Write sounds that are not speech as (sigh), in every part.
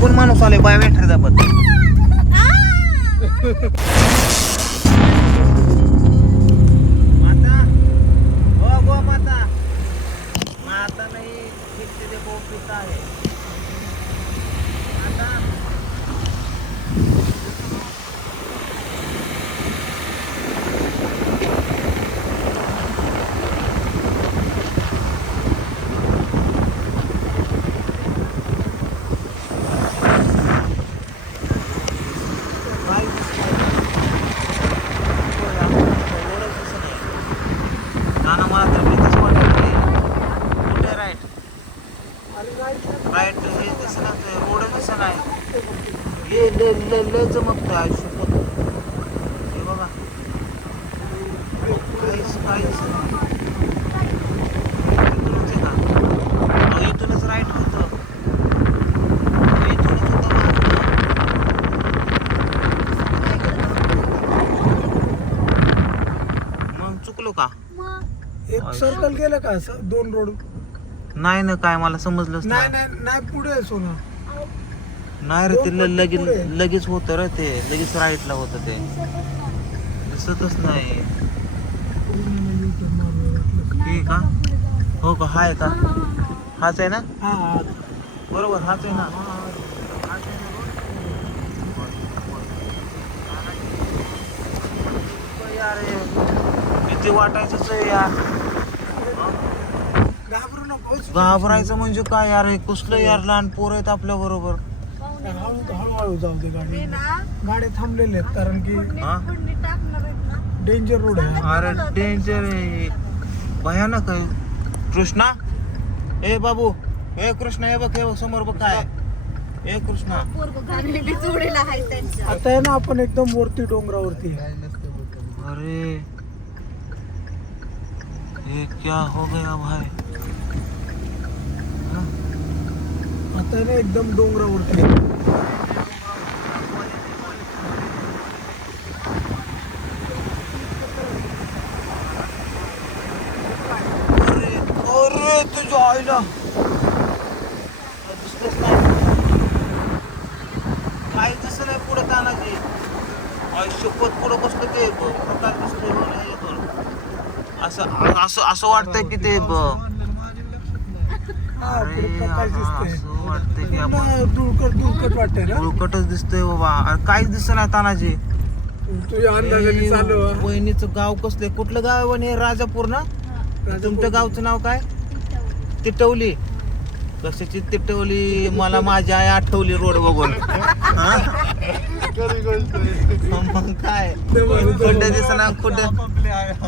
कोण माणूस आले बाय वेटर दाबत माता हो गो माता माता नाही फिरते ते गो पिता आहे माता काय नाना मला तर भीतीच वाटत कुठे राईट राईट हे दिसत रोड दिसत नाही हे लय लय लय चमकतं आहे शपथ हे बघा काहीच काहीच इथूनच आहे का अहो, इथूनच राईट होतं इथूनच होतं मागं. मग चुकलो का एक सर्कल केलं का? असं दोन रोड नाही ना काय मला समजलंच नाही नाही. नाही पुढे आहे सोना. नाही रे ते ल- लगेच. लगेच होतं रे ते. लगेच राईटला होतं ते. दिसतच नाही. हे का? हो का? हाय का? हाच आहे ना? हा हा. बरोबर हाच आहे ना? यार हे भीती वाटायचंच आहे यार. घाबरायचं म्हणजे काय यार? हे कुसलं यार? लहान पोर आहेत आपल्या बरोबर. हळू हळूहळू जाऊ दे गाडी. गाड्या थांबलेले आहेत कारण की हा? डेंजर रोड आहे. अरे डेंजर आहे. भयानक आहे. कृष्णा? ए बाबू. ए कृष्णा हे बघ हे बघ समोर बघ काय आहे. ए कृष्णा. आता आहे ना आपण एकदम वरती डोंगरावरती आहे. अरे. ये क्या हो गया भाई हाँ? आता ना एकदम डोंगरावरती. अरे अरे तुझ्या आईला. दिसतच नाही. काही दिसत नाही पुढं कसलं ते प्रकार इथून. असं असं असं वाटतंय की ते हा हा, वाटतंय की आपण पूर्ण धुळकट धुळकट वाटतंय ना? उलकटच दिसतंय बाबा. अरे काहीच दिसत नाही तानाजी. तुझ्या अंदाजाने चालू गाव कसले? कुठलं गाव आहे वहिनी? राजापूर ना? तुमच्या गावचं नाव काय? तिटवली. कशाची तिटवली. मला माझी आई आठवली रोड बघून. हा? मग काय? दिसना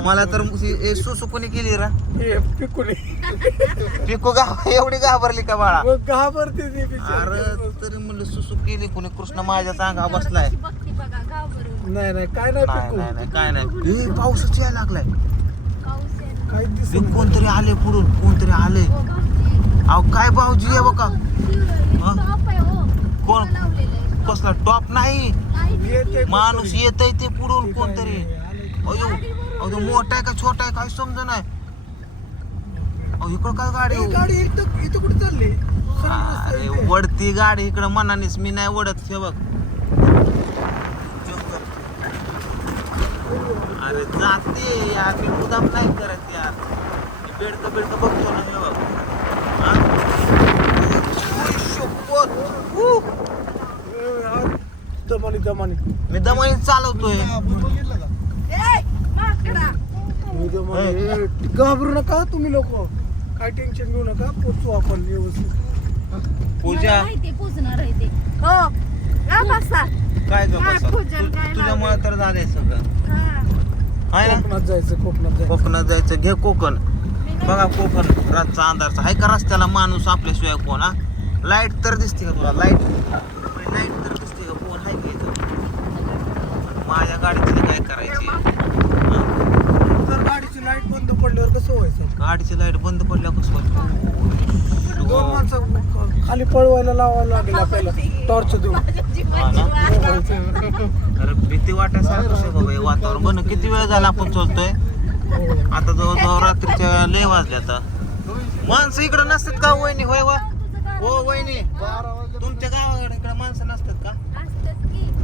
मला तर ए, सुसु कोणी केली रा? हे. पिको गाव एवढी घाबरली का बाळा? घाबरते ती अरे. तरी म्हणलं सुसु केली कोणी? कृष्ण माझ्या सांगा बसलाय. नाही नाही काय नाही काय नाही. पाऊसच यायला लागलाय. कोणतरी आले पुढून कोणतरी आले. अहो काय भाऊजी आहे बघा. कोण? कसला टॉप नाही. माणूस येत आहे ते पुढून कोणतरी. अयो अहो तो मोठा आहे का छोटा आहे? काय समज नाही. अहो इकडं काय गाडी? गाडी इथं इथं कुठे चालली? अरे. वडती गाडी इकडं मनानेच मी नाही वडत हे बघ. अरे जाते यार मी मुदाम नाही करत यार. बेडक बेडक बघतो ना हे बघ? हा, दमानी दमानी. मी दमाने चालवतोय. मी दमानी. घाबरू नका तुम्ही लोक. काय टेन्शन घेऊ नका पोचू आपण व्यवस्थित. पूजा. पोचणार आहे ते. हो. काय तुझ्यामुळे तर झालंय सगळं. हा. कोकणात जायचं कोकणात जायचं. कोकणात जायचं. घे कोकण. बघा कोकण. रातचा अंधारचा. आहे का रस्त्याला माणूस आपल्याशिवाय कोण हा? लाइट तर दिसते का तुला? लाइट तर दिसते का कोण आहे का इथं माझ्या गाडीतली काय करायची? जर गाडीची लाइट बंद पडल्यावर कसं व्हायचं? गाडीची लाइट बंद पडल्या कसं व्हायचं? दोन माणसं खाली पळवायला लावायला लागेल आपल्याला टॉर्च देऊन? अरे भीती वाटायसारखं आहे बाबा हे वातावरण. बन किती वेळ झाला आपण चालतोय आता जवळजवळ रात्रीच्या लय वाजल्या आता. माणसं इकडं नसतात का वहिनी? होय वा हो वहिनी. तुमच्या गावाकडे माणसं नसतात का?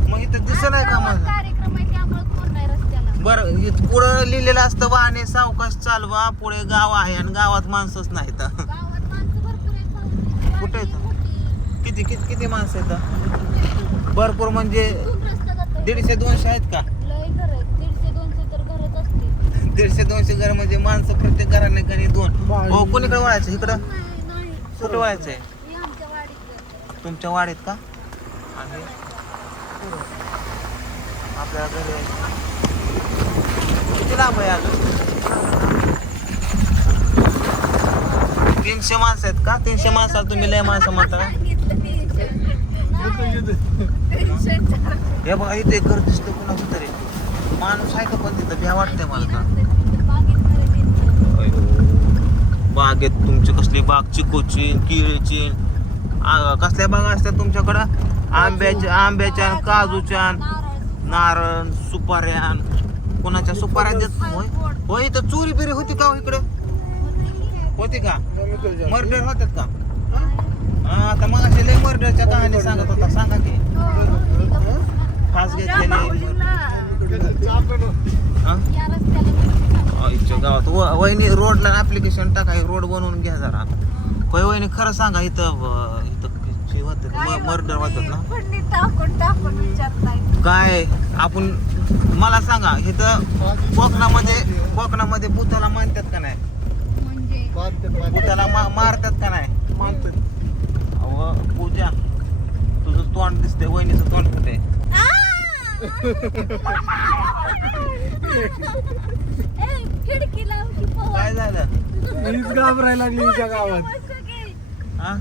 मग इथं दिसत नाही का माझं कार्यक्रम आहे त्यामुळे कोण नाही रस्त्याला बरं इथं पुढं लिहिलेलं असतं वाहने सावकाश चालवा पुढे गाव आहे आणि गावात माणसंच नाहीत. गावात माणसं भरपूर आहेत भाऊजी. कुठे आहेत? वाडी. किती किती किती माणसं आहेत? भरपूर म्हणजे रस्ता. दीडशे दोनशे आहेत का? लय घर आहेत. दीडशे दोनशे तर घरच असते दीडशे दोनशे घर म्हणजे माणसं प्रत्येक घराने घरी दोन. हो कोणीकडे वळायचं? इकडं? नाही नाही. कुठे वळायचंय हे आमच्या वाडीत तुमच्या वाडीत का? आणि? आपल्या घरी. किती लांब आहे अजून? तीनशे माणसं आहेत का? तीनशे माणसाला तुम्ही लय माणसं म्हणता का? हे बघा इथे घर दिसतं कुणाचं तरी. माणूस आहे का पण तिथं? भ्या वाटतंय मला का? बागेत तुमची कसली बाग? चिकूची केळीची. कसल्या बागा असतात तुमच्याकडं? आंब्याच्या आंब्याच्या काजूच्या नारळ सुपाऱ्या कोणाच्या सुपाऱ्या देत होय? होय इथं चोरी बिरी होती का हो इकडे? होती का? मर्डर होतात का? हा, आता मग असे लय मर्डरच्या कहाणी सांगत होता सांगा की. फास घेतलेले गावात. वहिनी रोडला ऍप्लिकेशन टाका रोड बनवून घ्या जरा. होय वहिनी खरं सांगा इथं इथं मर्डर होतात ना? काय? आपण मला सांगा इथं कोकणामध्ये कोकणामध्ये भूताला मानतात का नाही? म्हणजे? भूताला मा- मारतात का नाही? अहो पूजा तुझं तोंड दिसतंय वहिनीचं तोंड कुठे ए, खिडकी लाव की पवन. काय झालं? हीच घाबरायला लागली गावात. हा?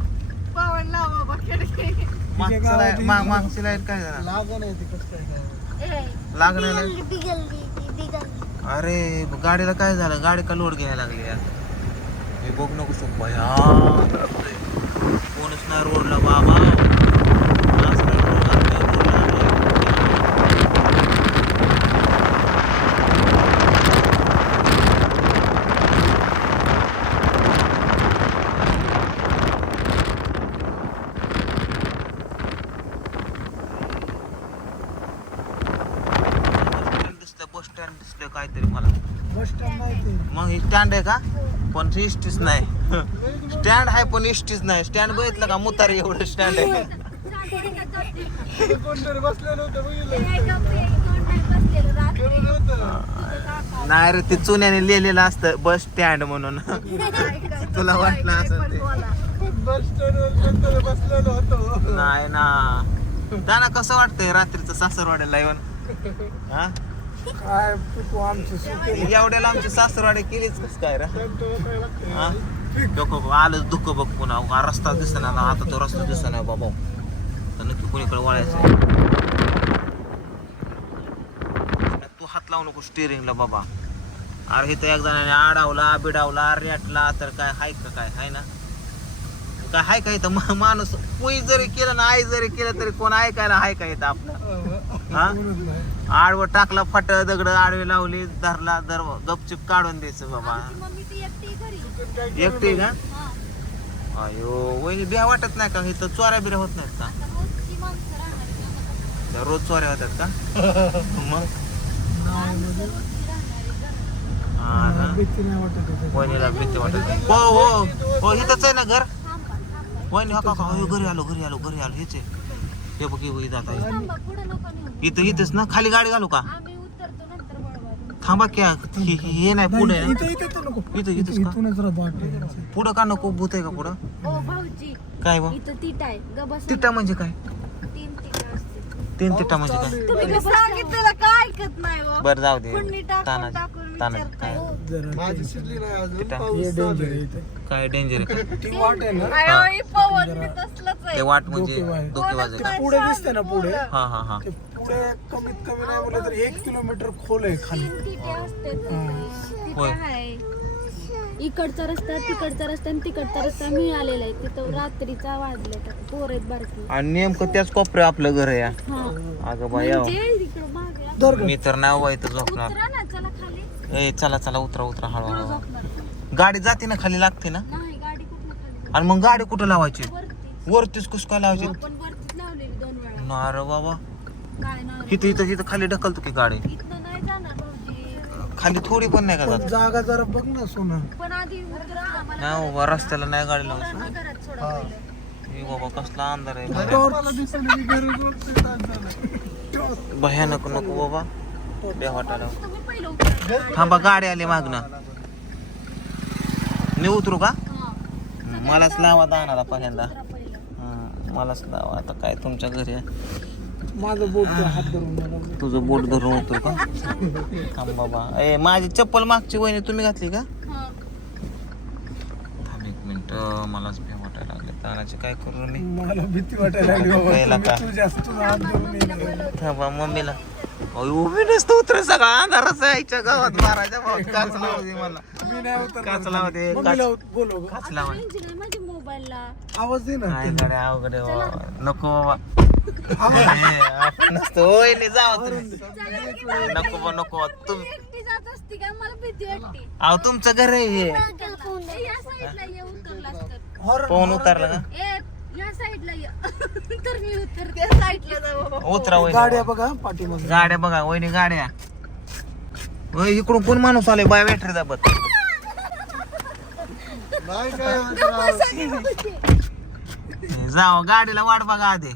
पवन लाव बाबा खिडकी. मागचं गावात लाइट मा- मागची लाइट काय झालं? लागा नाही ती कसं काय काय ए, लागलं नाही. अरे गाडीला काय झालं? गाडी का लोड घ्यायला लागली यार? हे बघ नको सोप्पा या कोणच नाही रोडला बाबा आज काय रोड लागलाय, रोड लागलाय. बस स्टँड दिसलं बस स्टँड दिसलं काहीतरी मला. मग ही स्टँड आहे का? पण इष्टीच नाही. स्टँड आहे पण इष्टीच नाही. स्टँड बघितलं का? मुतारी एवढं स्टँड आहे. नाही रे ते चुन्याने लिहिलेलं असतं बस स्टँड म्हणून. तुला वाटलं नाही, ते. नाही ना. त्यांना कसं वाटतंय रात्रीचं सासरवाड्याला येऊन? हा? काय तू आमची सुट्टी एवढ्याला आमची सासरवाडी केलीच कस काय रे. हा? डोकं आलं दुःख बघ पुन्हा. हा रस्ता दिसना ना आता तो रस्ता दिसना बाबा. तर नक्की कोणीकडे वळायचं? तू हात लावू नको स्टिअरिंगला बाबा. अरे इथं एक जणाने आडावला बिडावला रेटला तर काय हाय का काय? हाय ना? काय हाय का इथं? मा- माणूस कोई जरी केलं ना आई जरी केलं तरी कोण ऐकायला हाय का इथं आपलं? हा. आडवं टाकला फट दगड आडवी लावली धरला दर गपचिप काढून द्यायचं बाबा एकटी का हा. अयो वहिनी बिहा वाटत नाही का इथं चोऱ्या बिऱ्या होत नाहीत का रोज चोऱ्या होतात का (laughs) मग. हा. वहिनीला भीती वाटत नाही. हो हो हो इथंच आहे ना घर. वहिनी हो का का हो, घरी आलो घरी आलो घरी आलो हेच आहे हे बघ हे बघ इथं इथंच ना? खाली गाडी घालू का? आम्ही उतरतो नंतर बळवायला. थांबा क्या हे हे नाही पुढे नाही, इथं इथं तर नको. इथं- इथंच का? इथूनच. पुढं का नको? भूत आहे का पुढं? ओ भाऊजी. काय बा इथं तीट आहे. गबस तिटा म्हणजे काय? तीन तीट असते तीन तिटा म्हणजे काय? तुम्ही सांगितलेलं? का ऐकत नाही व? बरं जाऊ दे. तानाजी टाकून तानाजी विचारताय. काय माझी शिरली नाही अजून. काय डेंजर आहे? (laughs) ती वाट आहे ना? अयो, ही. पवन मी तसलंच ते आहे वाट म्हणजे डोके कोणाचं पुढे दिसते ना पुढे? हा हा हा. ते पुढे कमीत कमी नाही बोललं तर एक किलोमीटर खोल आहे खाली. तीन तिथे असते. होय. तिथे आहे इकडचा रस्ता तिकडचा रस्ता आणि तिकडचा रस्ता मिळालेला आहे. तिथं रात्रीचा वाजले पोर आहेत बारकी. आणि नेमकं त्याच कोपऱ्या आपलं घर आहे या. हा. अगं बाया म्हणजे इकडं. मी तर नाव इथं झोपणार. उतरा ना ए चला चला उतरा उतरा हळूहळू. गाडी जाते ना खाली लागते ना? नाही गाडी कुठं खाली आणि मग गाडी कुठं लावायची? वरती वरतीच कुस काय लावायची? वेळा. जाणार अरे बाबा. काय ना इथं इथं इथं खाली ढकलतो की गाडी. खाली थोडी पण नाही का जागा जरा बघ ना सोना. पण आधी उतरा आम्हाला. नाही उभा रस्त्याला नाही गाडी. हे. बाबा कसला अंधार आहे. भयानक. नको बाबा. द्या थांबा गाडी आली मागणं मी उतरू का. मलाच लावा दानाला पहिल्यांदा. मलाच लावा आता काय तुमच्या घरी आहे. माझं बोट हात धरून तुझं बोट धरून उतरू का? थांब बाबा. ए माझी चप्पल मागची वहिनी तुम्ही घातली का? हा. थांब एक मिनिट मलाच भे वाटायला लागले. तानाचे काय करू मी? मला भीती वाटायला लागली. थांबा मम्मीला. उभी नसतं उतर सगळा. अंधारच आईच्या गावात मारायच्या भावात. काच (laughs) लावू दे मला. मी नाही उतरणार. काच लावू दे. मम्मीला बोलव गं. काच लावा. रेंज नाही माझ्या मोबाईलला. आवाज दे ना. काय गड्या अवघड आहे बाबा. नको बाबा. आवाज ए, आपण नसतो. होय नाही जावं तुम्ही. नको बा नको तुम एकटी जात असती काय मला भीती वाटते. अहो तुमचं घर आहे हे. ए, या साईडला ये उतरलास तर. हॉर्न पाहून उतरलं का? ए या साईडला ये. (laughs) तर मी उतरते साईडला जाऊ उतरा वहिनी. गाड्या बघा पाठीमागे. गाड्या बघा वहिनी गाड्या. होय इकडून कोण माणूस आलाय? बाय बॅटरी दाबत. नाही काय (laughs) जाव गाडीला वाट बघा आधी.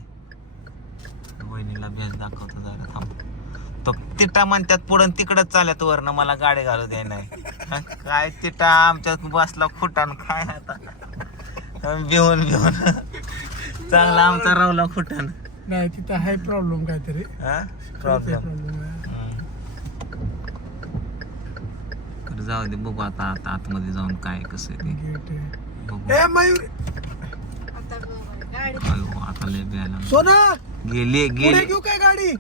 वहिनीला भेस दाखवतो जरा थांब. तो तिटा म्हणतात पुढं तिकडच चालत वरनं मला गाडी घालू दे नाही. काय तिटा? आमच्यात बसला खुटान काय आता? भिवून भिवून चांगला आमचा रावला खुटान. नाही तिथं हाय प्रॉब्लेम काहीतरी. प्रॉब्लेम प्रॉब्लेम आहे. जाऊ दे बघू आता आता आतमध्ये जाऊन काय कसं आहे ते. गेट आहे. बघू. ए मयूर! आता लय भ्यायला सोना! गेले पुढे गेले. घेऊ काय गाडी?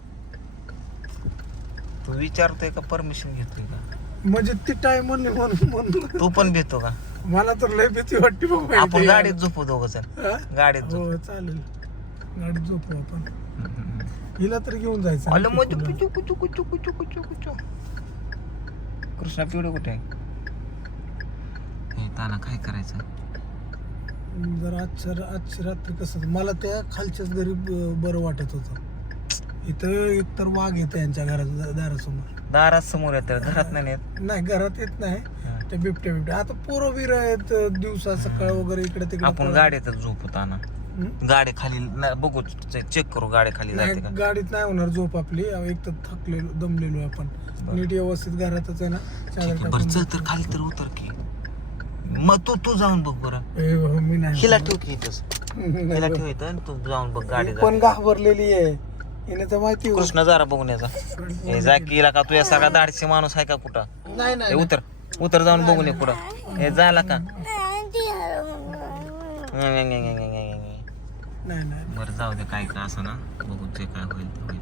तू विचारतोय का परमिशन घेतोय का? म्हणजे ती टाइम म्हणून म्हणून. तू पण भेटतो का? मला तर लय भीती वाटते बाबा आपण. गाडीत झोपू दोघ हा? गाडीत झोपू. हो चालेल. गाडीत झोपू आपण. (laughs) हिला तर घेऊन जायचं आलं मग चुकू चुकू चुकू चुकू चुकू चुकू चुकू कृष्णा पिवडे कुठे आहे? हे ताना काय करायचं? जरा आजच्या आजची रात्री कसं मला त्या खालच्याच घरी ब- बरं वाटत होतं. इथं एकतर वाघ येतं यांच्या घरात दारासमोर. दारात समोर घरात नाही येत नाही घरात येत नाही. ते बिबट्या बिबट्या. आता पोरं बिर आहेत दिवसा सकाळ वगैरे इकडे तिकडे आपण गाडीतच झोपू ताना हं? गाडी खाली बघू चेक करू गाडी खाली नाही जाते का? गाडीत नाही होणार झोप आपली. एक तर थकलेलो दमलेलो आहे आपण. नीट व्यवस्थित घरातच आहे ना. ठीक चादर आहे बरं टाकून. चल तर खाली तर उतर की. मग तू तू जाऊन बघ बरं. ए बाबा, मी नाही हिला ठेव की इथंच. (laughs) हिला. ठेव इथं आणि तू जाऊन बघ गाडी ही पण घाबरलेली आहे. हिने तर माहिती हो. कृष्ण जरा बघून याचा हे जा की हिला का तू या सगळा दाडशी माणूस आहे का कुठं? नाही हे नाही. उतर. उतर जाऊन बघून ये पुढं. हे झाला का? नाही नाही बरं जाऊ दे काय का असं ना? बघू जे काय ते होईल